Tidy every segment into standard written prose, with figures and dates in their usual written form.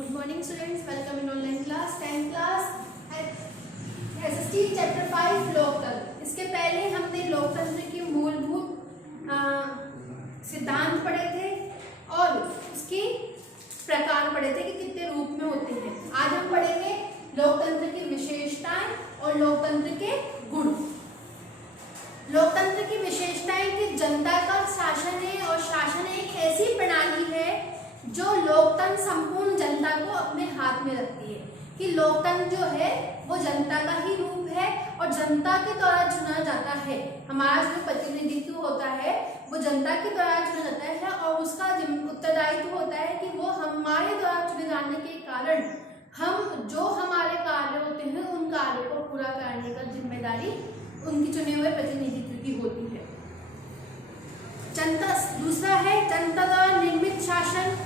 Good morning students, welcome in online class 10th class SST chapter 5 लोकतंत्र। इसके पहले हमने लोकतंत्र के मूलभूत सिद्धांत पढ़े थे और उसके प्रकार पढ़े थे कि कितने रूप में होते हैं। आज हम पढ़ेंगे लोकतंत्र की विशेषताएं और लोकतंत्र के गुण। लोकतंत्र की विशेषताएं कि जनता का शासन है और शासन एक ऐसी प्रणाली है जो लोकतंत्र संपूर्ण जनता को अपने हाथ में रखती है। कि लोकतंत्र जो है वो जनता का ही रूप है और जनता के द्वारा चुना जाता है। हमारा जो प्रतिनिधित्व होता है वो जनता के द्वारा चुना जाता है और उसका उत्तरदायित्व होता है कि वो हमारे द्वारा चुने जाने के कारण हम जो हमारे कार्य होते हैं उन कार्यों को पूरा करने का जिम्मेदारी उनकी चुने हुए प्रतिनिधित्व की होती है। जनता दूसरा है जनता द्वारा निर्मित शासन।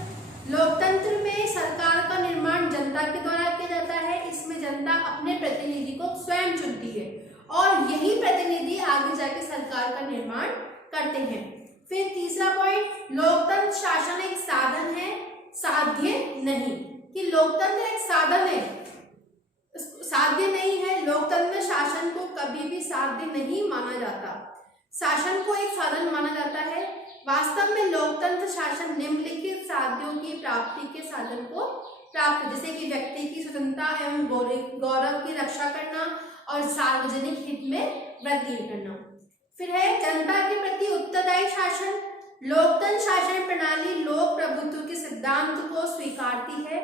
लोकतंत्र में सरकार का निर्माण जनता के द्वारा किया जाता है। इसमें जनता अपने प्रतिनिधि को स्वयं चुनती है और यही प्रतिनिधि आगे जाके सरकार का निर्माण करते हैं। फिर तीसरा पॉइंट, लोकतंत्र शासन एक साधन है, साध्य नहीं। कि लोकतंत्र एक साधन है, साध्य नहीं है। लोकतंत्र में शासन को कभी भी साध्य नहीं माना जाता, शासन को एक साधन माना जाता है। वास्तव में लोकतंत्र शासन निम्नलिखित साध्यों की प्राप्ति के साधन को प्राप्त, जैसे कि व्यक्ति की स्वतंत्रता एवं गौरव की रक्षा करना और सार्वजनिक हित में वृद्धि करना। फिर है जनता के प्रति उत्तरदायी शासन। लोकतंत्र शासन प्रणाली लोक प्रभुत्व के सिद्धांत को स्वीकारती है।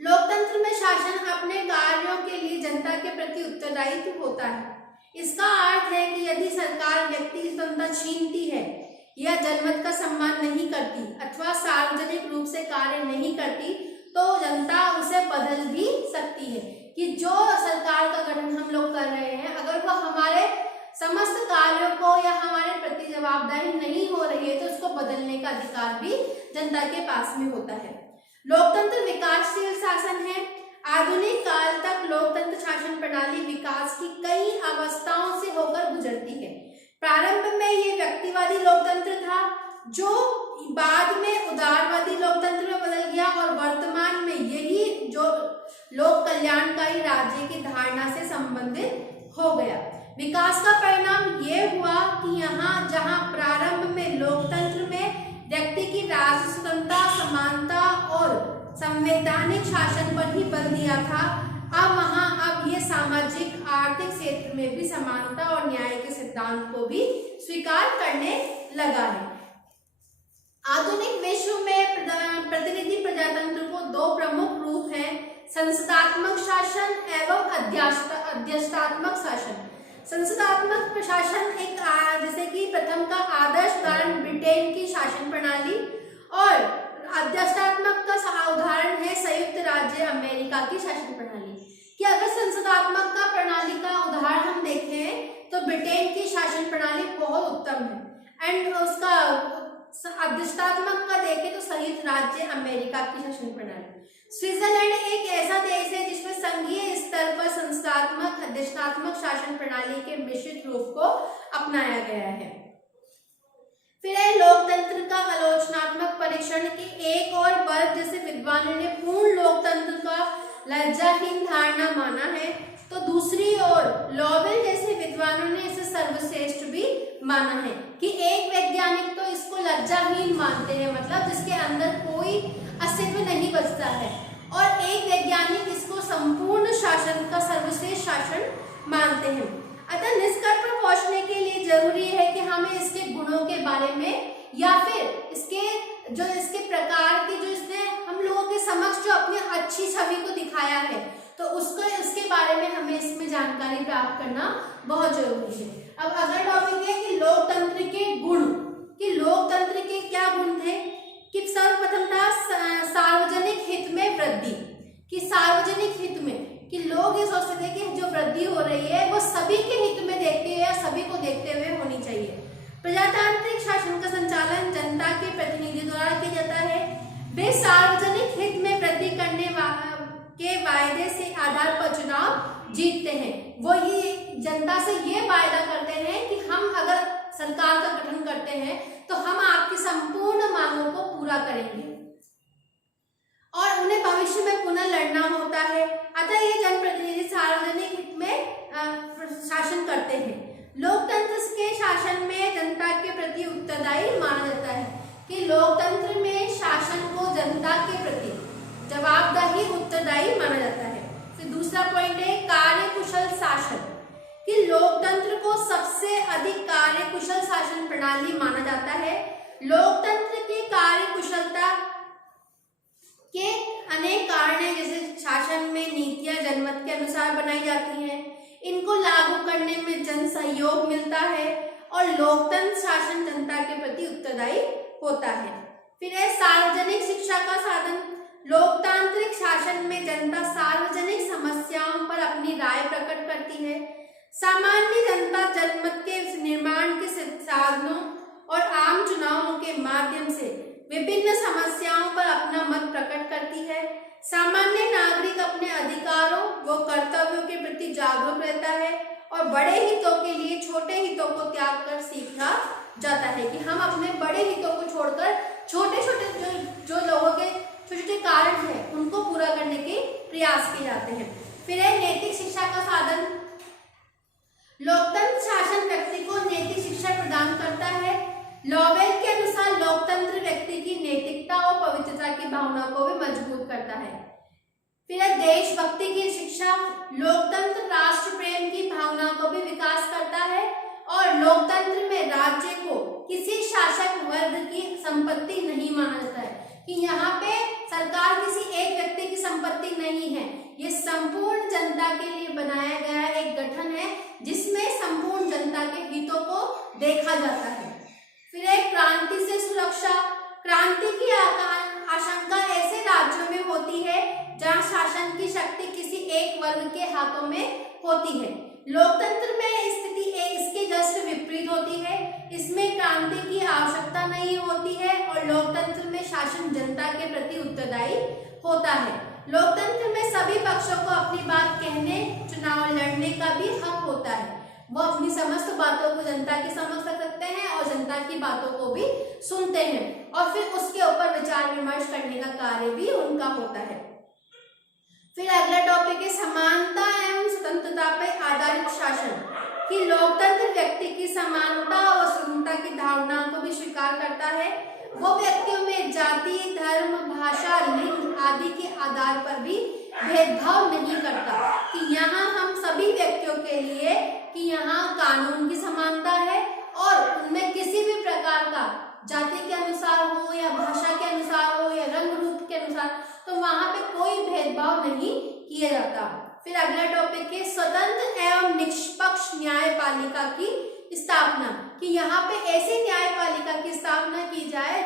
लोकतंत्र में शासन अपने कार्यों के लिए जनता के प्रति उत्तरदायित्व होता है। इसका अर्थ है कि यदि सरकार व्यक्ति की स्वतंत्रता छीनती है या जनमत का सम्मान नहीं करती अथवा सार्वजनिक रूप से कार्य नहीं करती तो जनता उसे बदल भी सकती है। कि जो सरकार का गठन हम लोग कर रहे हैं अगर वह हमारे समस्त कार्यों को या हमारे प्रति जवाबदारी नहीं हो रही है तो उसको बदलने का अधिकार भी जनता के पास में होता है। लोकतंत्र विकासशील शासन है। आधुनिक काल तक लोकतंत्र शासन प्रणाली विकास की कई अवस्थाओं से होकर गुजरती है। प्रारंभ में ये व्यक्तिवादी लोकतंत्र था जो बाद में उदारवादी लोकतंत्र में बदल गया और वर्तमान में यही जो लोक कल्याणकारी राज्य की धारणा से संबंधित हो गया। विकास का परिणाम ये हुआ कि यहाँ जहाँ प्रारंभ में लोकतंत्र में व्यक्ति की राष्ट्र स्वतंत्रता, समानता और संवैधानिक शासन पर ही बल दिया था, अब ये सामाजिक आर्थिक क्षेत्र में भी समानता और न्याय के सिद्धांत को भी स्वीकार करने लगा है। आधुनिक विश्व में प्रतिनिधि प्रजातंत्र को दो प्रमुख रूप हैं, संसदात्मक शासन एवं अध्यक्षतात्मक शासन। संसदात्मक प्रशासन एक जैसे कि प्रथम का आदर्श उदाहरण ब्रिटेन की शासन प्रणाली और अध्यक्षतात्मक का उदाहरण है संयुक्त राज्य अमेरिका की शासन प्रणाली। कि अगर संसदात्मक का प्रणाली का उदाहरण हम देखें तो ब्रिटेन की शासन प्रणाली बहुत उत्तम है एंड उसका अध्यक्षतात्मक का देखें तो संयुक्त राज्य अमेरिका की शासन प्रणाली। स्विट्जरलैंड एक ऐसा देश है जिसमें संघीय स्तर पर संसदात्मक अध्यक्षतात्मक शासन प्रणाली के मिश्रित रूप को अपनाया गया है। फिर है लोकतंत्र का आलोचनात्मक परीक्षण की एक और वर्ग जैसे विद्वानों ने पूर्ण लोकतंत्र का लज्जाहीन धारणा माना है तो दूसरी ओर लॉवेल जैसे विद्वानों ने इसे सर्वश्रेष्ठ भी माना है। कि एक वैज्ञानिक तो इसको लज्जाहीन मानते हैं, मतलब जिसके अंदर कोई अस्तित्व नहीं बचता है, और एक वैज्ञानिक इसको संपूर्ण शासन का सर्वश्रेष्ठ शासन मानते हैं। अतः निष्कर्ष पर पहुंचने के लिए जरूरी है कि हमें इसके गुणों के बारे में या फिर इसके प्रकार की जो इसने हम लोगों के समक्ष जो अपनी अच्छी छवि को दिखाया है तो उसके बारे में हमें इसमें जानकारी प्राप्त करना बहुत जरूरी है। अब अगला टॉपिक है कि लोकतंत्र के गुण। कि लोकतंत्र के क्या गुण थे? कि सर्वप्रथम था सार्वजनिक हित में वृद्धि। कि सार्वजनिक हित में कि लोग ये सोचते थे कि जो वृद्धि हो रही है वो सभी के हित में देखते हुए या सभी को देखते हुए होनी चाहिए। प्रजातांत्रिक शासन का संचालन जनता के प्रतिनिधि द्वारा किया जाता है। वे सार्वजनिक हित में वृद्धि करने के वायदे से आधार पर चुनाव जीतते हैं। वो ये जनता से ये वायदा करते हैं कि हम अगर सरकार का गठन करते हैं तो हम आपकी संपूर्ण मांगों को पूरा करेंगे। और उन्हें भविष्य में पुनः लड़ना होता है। अतः ये जनप्रतिनिधि सार्वजनिक हित में शासन करते हैं। लोकतंत्र के शासन में जनता के प्रति उत्तरदायी माना जाता है कि लोकतंत्र में शासन को जनता के प्रति जवाबदेही उत्तरदायी माना जाता है। फिर दूसरा पॉइंट है कार्यकुशल शासन, कि लोकतंत्र को सबसे अधिक कार्यकुशल शासन प्रणाली माना जाता है। लोकतंत्र की कार्यकुशलता के अनेक कारण हैं, जैसे शासन में नीतियां जनमत के अनुसार बनाई जाती हैं, इनको लागू करने में जन सहयोग मिलता है और लोकतंत्र शासन जनता के प्रति उत्तरदायी होता है। फिर है सार्वजनिक शिक्षा का साधन। लोकतांत्रिक शासन में जनता सार्वजनिक समस्याओं पर अपनी राय प्रकट करती है। सामान्य जनता जनमत के निर्माण के साधनों और आम चुनावों के माध्यम से विभिन्न समस्याओं पर अपना मत प्रकट करती है। सामान्य नागरिक अपने अधिकारों व कर्तव्यों के प्रति जागरूक रहता है और बड़े हितों के लिए छोटे हितों को त्याग कर सीखा जाता है कि हम अपने बड़े हितों को छोड़कर छोटे छोटे जो लोगों के छोटे छोटे कारण हैं उनको पूरा करने के प्रयास किए जाते हैं। फिर है नैतिक शिक्षा का साधन। लोकतंत्र शासन व्यक्ति को नैतिक शिक्षा प्रदान करता है। लॉवेल के अनुसार लोकतंत्र व्यक्ति की नैतिकता और पवित्रता की भावना को भी मजबूत करता है। फिर है देशभक्ति की शिक्षा। लोकतंत्र राष्ट्र प्रेम की भावना को भी विकास करता है और लोकतंत्र में राज्य को किसी शासक वर्ग की संपत्ति नहीं माना जाता है, कि यहाँ पे सरकार किसी एक व्यक्ति की संपत्ति नहीं है, ये संपूर्ण जनता के लिए बनाया गया एक गठन है जिसमें संपूर्ण जनता के हितों को देखा जाता है। फिर एक क्रांति से सुरक्षा। क्रांति की आशंका ऐसे राज्यों में होती है जहां शासन की शक्ति किसी एक वर्ग के हाथों में होती है। लोकतंत्र में स्थिति इसके जस्ट विपरीत होती है। इसमें क्रांति की आवश्यकता नहीं होती है और लोकतंत्र में शासन जनता के प्रति उत्तरदायी होता है। लोकतंत्र में सभी पक्षों को अपनी बात कहने, चुनाव लड़ने का भी हक होता है। वो अपनी समस्त बातों को जनता के समक्ष रख सकते हैं और जनता की बातों को भी सुनते हैं और फिर उसके ऊपर विचार विमर्श करने का कार्य भी उनका होता है। फिर अगला टॉपिक है समानता एवं स्वतंत्रता पर आधारित शासन, कि लोकतंत्र व्यक्ति की समानता और स्वतंत्रता की धारणाओं को भी स्वीकार करता है। वो व्यक्तियों में जाति, धर्म, भाषा, लिंग आदि के आधार पर भी भेदभाव नहीं करता, कि यहाँ हम सभी व्यक्तियों के लिए कि यहाँ कानून की समानता है और उनमें किसी भी प्रकार का जाति के अनुसार हो या भाषा के अनुसार हो या रंग रूप के अनुसार, तो वहां पे कोई भेदभाव नहीं किया जाता। फिर अगला टॉपिक है स्वतंत्र एवं निष्पक्ष न्यायपालिका की स्थापना, कि यहाँ पे ऐसी न्यायपालिका की स्थापना की जाए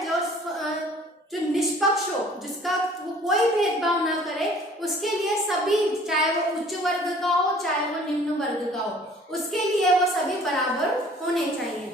जो निष्पक्ष हो, जिसका वो कोई भेदभाव ना करे, उसके लिए सभी, चाहे वो उच्च वर्ग का हो चाहे वो निम्न वर्ग का हो, उसके लिए वो सभी बराबर होने चाहिए।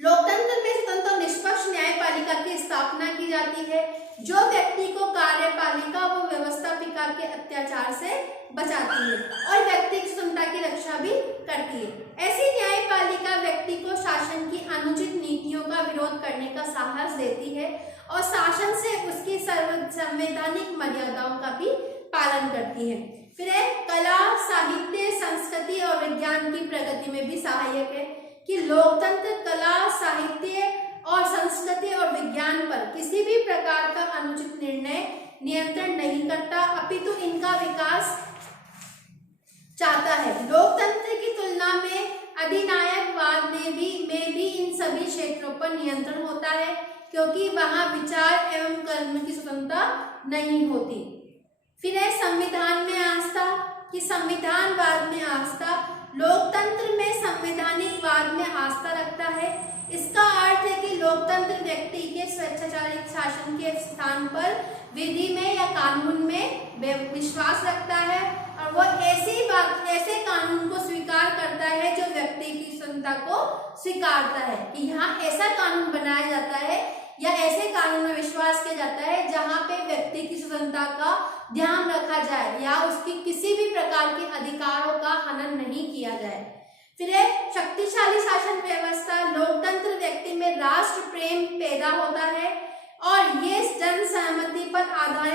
लोकतंत्र में स्वतंत्र और निष्पक्ष न्यायपालिका की स्थापना की जाती है जो व्यक्ति को कार्यपालिका व व्यवस्थापिका के अत्याचार से बचाती है और व्यक्ति की स्वतंत्रता की रक्षा भी करती है। ऐसी न्यायपालिका व्यक्ति को शासन की अनुचित नीतियों का विरोध करने का साहस देती है और शासन से उसकी संवैधानिक मर्यादाओं का भी पालन करती है। फिर है कला, साहित्य, संस्कृति और विज्ञान की प्रगति में भी सहायक है, कि लोकतंत्र कला, साहित्य और संस्कृति और विज्ञान पर किसी भी प्रकार का अनुचित निर्णय नियंत्रण नहीं करता, अपितु इनका विकास चाहता है। लोकतंत्र की तुलना में अधिनायकवाद में भी इन सभी क्षेत्रों पर नियंत्रण होता है, क्योंकि वहां विचार एवं कर्म की स्वतंत्रता नहीं होती। फिर है संविधान में आस्था, कि संविधानवाद में आस्था। लोकतंत्र में संवैधानिकवाद में आस्था रखता है। इसका अर्थ है कि लोकतंत्र व्यक्ति के स्वेच्छाचारी शासन के स्थान पर विधि में या कानून में विश्वास रखता है और वो ऐसे कानून को स्वीकार करता है जो व्यक्ति की स्वतंत्रता को स्वीकारता है, कि यहाँ ऐसा कानून बनाया जाता है या ऐसे कानून में विश्वास किया जाता है जहाँ पे व्यक्ति की स्वतंत्रता का ध्यान रखा जाए या उसकी किसी भी प्रकार के अधिकारों का हनन नहीं किया जाए। फिर है शक्तिशाली शासन व्यवस्था। लोकतंत्र व्यक्ति में राष्ट्र प्रेम पैदा होता है और ये जन सहमति पर आधारित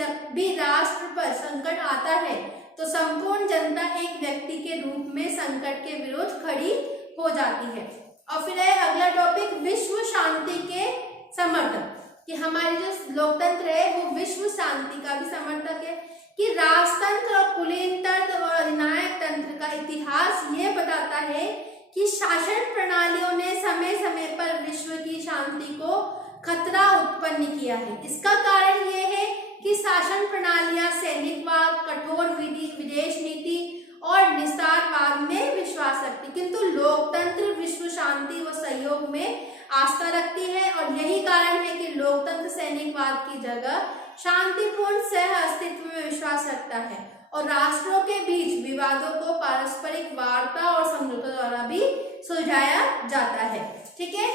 जब भी राष्ट्र पर संकट आता है तो संपूर्ण जनता एक व्यक्ति के रूप में संकट के विरुद्ध खड़ी हो जाती है। और फिर है अगला टॉपिक विश्व शांति के समर्थक, कि हमारी जो लोकतंत्र है वो विश्व शांति का भी समर्थक है, कि राजतंत्र और कुलीन तंत्र और अधिनायक तंत्र का इतिहास ये बताता है कि शासन प्रणालियों ने समय समय पर विश्व की शांति को खतरा उत्पन्न किया है। इसका कारण ये है कि शासन प्रणालियां सैनिकवाद, कठोर विदेश नीति और निस्तारवाद में विश्वास रखती, किंतु लोकतंत्र विश्व शांति व सहयोग में आस्था रखती है। और यही कारण है कि लोकतंत्र सैनिकवाद की जगह शांतिपूर्ण सह अस्तित्व में विश्वास रखता है और राष्ट्रों के बीच विवादों को पारस्परिक वार्ता और समझौता द्वारा भी सुलझाया जाता है। ठीक है,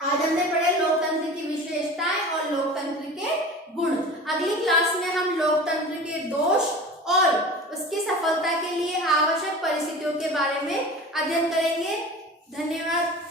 आज हमने पढ़े लोकतंत्र की विशेषताएं और लोकतंत्र के गुण। अगली क्लास में हम लोकतंत्र के दोष और उसकी सफलता के लिए आवश्यक परिस्थितियों के बारे में अध्ययन करेंगे। धन्यवाद।